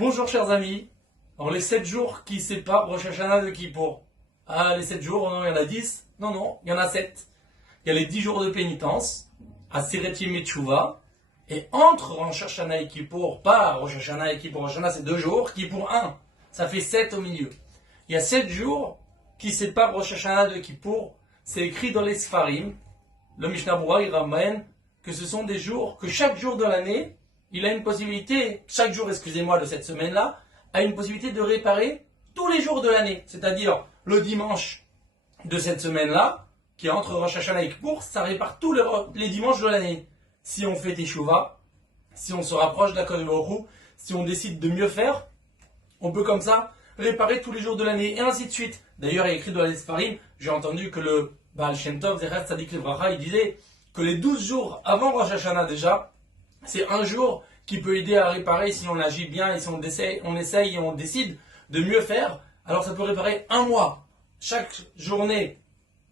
Bonjour chers amis. Alors les 7 jours qui séparent Rosh Hashanah de Kippour. Ah, les 7 jours, non, il y en a 10. Non, il y en a 7. Il y a les 10 jours de pénitence, Aseret Yemei Teshuvah. Et entre Rosh Hashanah et Kippour, pas Rosh Hashanah et Kippour, Rosh Hashanah c'est 2 jours, Kippour 1. Ça fait 7 au milieu. Il y a 7 jours qui séparent Rosh Hashanah de Kippour. C'est écrit dans les Sfarim. Le Mishnah Berurah, il ramène que ce sont des jours, que chaque jour de l'année, il a une possibilité, chaque jour, excusez-moi, de cette semaine-là, a une possibilité de réparer tous les jours de l'année. C'est-à-dire, le dimanche de cette semaine-là, qui est entre Rosh Hashanah et Kippour, ça répare tous les dimanches de l'année. Si on fait Teshuvah, si on se rapproche de la Kadosh Baruch Hu, si on décide de mieux faire, on peut comme ça réparer tous les jours de l'année, et ainsi de suite. D'ailleurs, il y a écrit dans les Sfarim, j'ai entendu que le Baal Shem Tov, Zecher Tzadik Livracha, il disait que les 12 jours avant Rosh Hashanah déjà, c'est un jour qui peut aider à réparer si on agit bien et si on essaye et on décide de mieux faire. Alors ça peut réparer un mois. Chaque journée,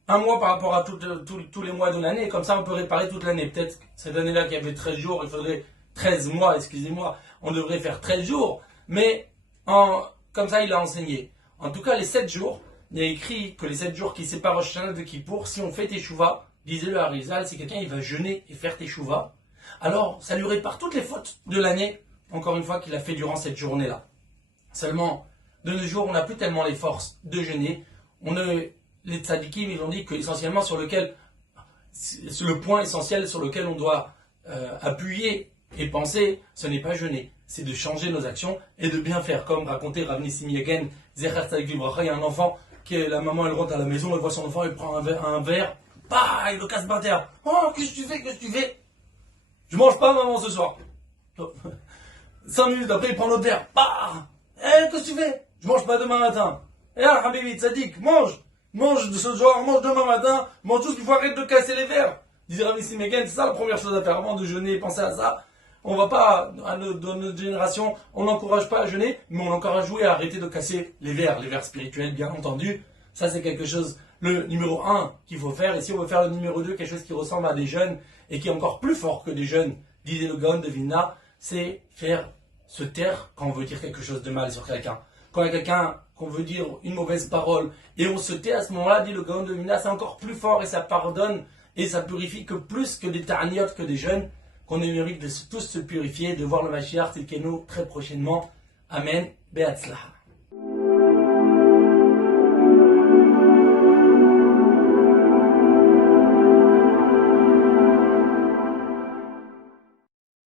un mois par rapport à tous les mois de l'année. Comme ça, on peut réparer toute l'année. Peut-être cette année-là qu'il y avait 13 jours, il faudrait 13 mois, excusez-moi. On devrait faire 13 jours. Mais comme ça, il a enseigné. En tout cas, les 7 jours, il y a écrit que les 7 jours qui séparent Rosh Hashanah de Kippour, si on fait Teshuvah, disait le Harizal, si quelqu'un il va jeûner et faire Teshuvah, alors ça lui répare toutes les fautes de l'année, encore une fois, qu'il a fait durant cette journée-là. Seulement, de nos jours, on n'a plus tellement les forces de jeûner. Les tzadikim, ils ont dit que essentiellement c'est le point essentiel sur lequel on doit appuyer et penser, ce n'est pas jeûner, c'est de changer nos actions et de bien faire. Comme racontait Rav Nissim Yagen, Zecher Tzadik Livracha, il y a un enfant, la maman elle rentre à la maison, elle voit son enfant, elle prend un verre, bah, il le casse par terre. Oh, qu'est-ce que tu fais Je mange pas maman ce soir. 5 minutes après, il prend l'autre verre. Bah, qu'est-ce que tu fais Je mange pas demain matin. Habibi, Tzadik, mange. Mange de ce soir, mange demain matin, mange tout ce qu'il faut, arrêter de casser les verres. Disait Rav Nissim Yagen, c'est ça la première chose à faire avant de jeûner et penser à ça. On va pas, dans notre génération, on n'encourage pas à jeûner, mais on encourage à arrêter de casser les verres spirituels, bien entendu. Ça, c'est quelque chose, le numéro 1 qu'il faut faire. Et si on veut faire le numéro 2, quelque chose qui ressemble à des jeûnes, et qui est encore plus fort que des jeûnes, disait le Gaon de Vilna, c'est faire se taire quand on veut dire quelque chose de mal sur quelqu'un. Quand il y a quelqu'un qu'on veut dire une mauvaise parole, et on se tait à ce moment-là, dit le Gaon de Vilna, c'est encore plus fort, et ça pardonne, et ça purifie que plus que des ta'aniyot, que des jeûnes, qu'on mérite de tous se purifier, de voir le Mashiach tel qu'il est nous très prochainement. Amen. Be'atzlaha.